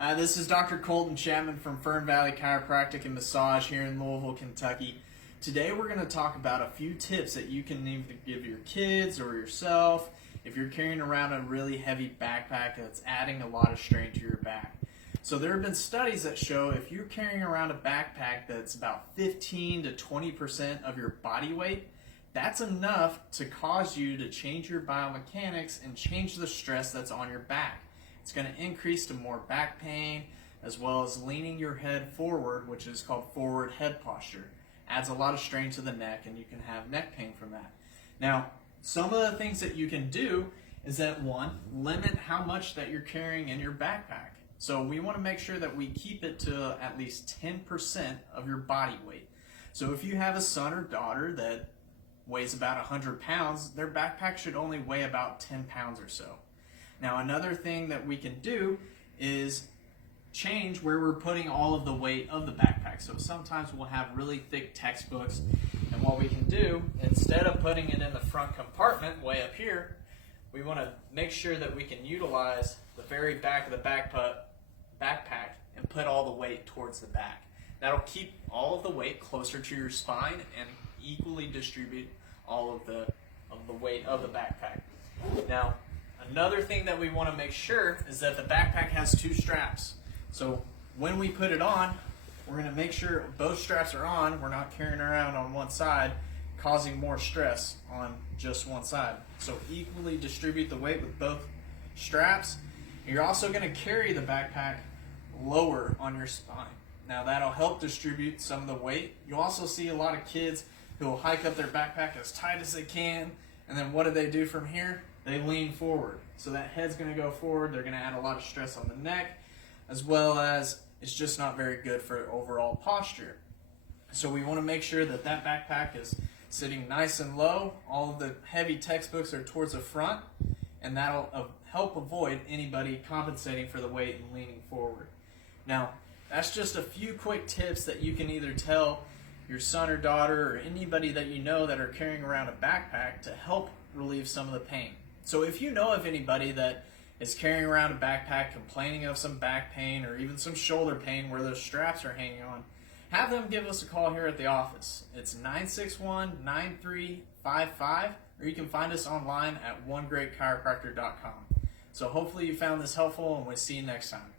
This is Dr. Kolton Chapman from Fern Chiropractic and Massage here in Louisville, Kentucky. Today we're going to talk about a few tips that you can either give your kids or yourself if you're carrying around a really heavy backpack that's adding a lot of strain to your back. So there have been studies that show if you're carrying around a backpack that's about 15 to 20% of your body weight, that's enough to cause you to change your biomechanics and change the stress that's on your back. It's going to increase to more back pain as well as leaning your head forward, which is called forward head posture. Adds a lot of strain to the neck and you can have neck pain from that. Now, some of the things that you can do is that one, limit how much that you're carrying in your backpack. So we want to make sure that we keep it to at least 10% of your body weight. So if you have a son or daughter that weighs about 100 pounds, their backpack should only weigh about 10 pounds or so. Now another thing that we can do is change where we're putting all of the weight of the backpack. So sometimes we'll have really thick textbooks, and what we can do, instead of putting it in the front compartment way up here, we want to make sure that we can utilize the very back of the backpack and put all the weight towards the back. That'll keep all of the weight closer to your spine and equally distribute all of the weight of the backpack. Now, another thing that we want to make sure is that the backpack has two straps. So when we put it on, we're going to make sure both straps are on. We're not carrying around on one side, causing more stress on just one side. So equally distribute the weight with both straps. You're also going to carry the backpack lower on your spine. Now that'll help distribute some of the weight. You'll also see a lot of kids who will hike up their backpack as tight as they can, and then what do from here? They lean forward. So that head's going to go forward. They're going to add a lot of stress on the neck, as well as it's just not very good for overall posture. So we want to make sure that that backpack is sitting nice and low. All of the heavy textbooks are towards the front, and that'll help avoid anybody compensating for the weight and leaning forward. Now, that's just a few quick tips that you can either tell your son or daughter or anybody that you know that are carrying around a backpack to help relieve some of the pain. So if you know of anybody that is carrying around a backpack complaining of some back pain or even some shoulder pain where those straps are hanging on, have them give us a call here at the office. It's 961-9355, or you can find us online at onegreatchiropractor.com. So hopefully you found this helpful, and we'll see you next time.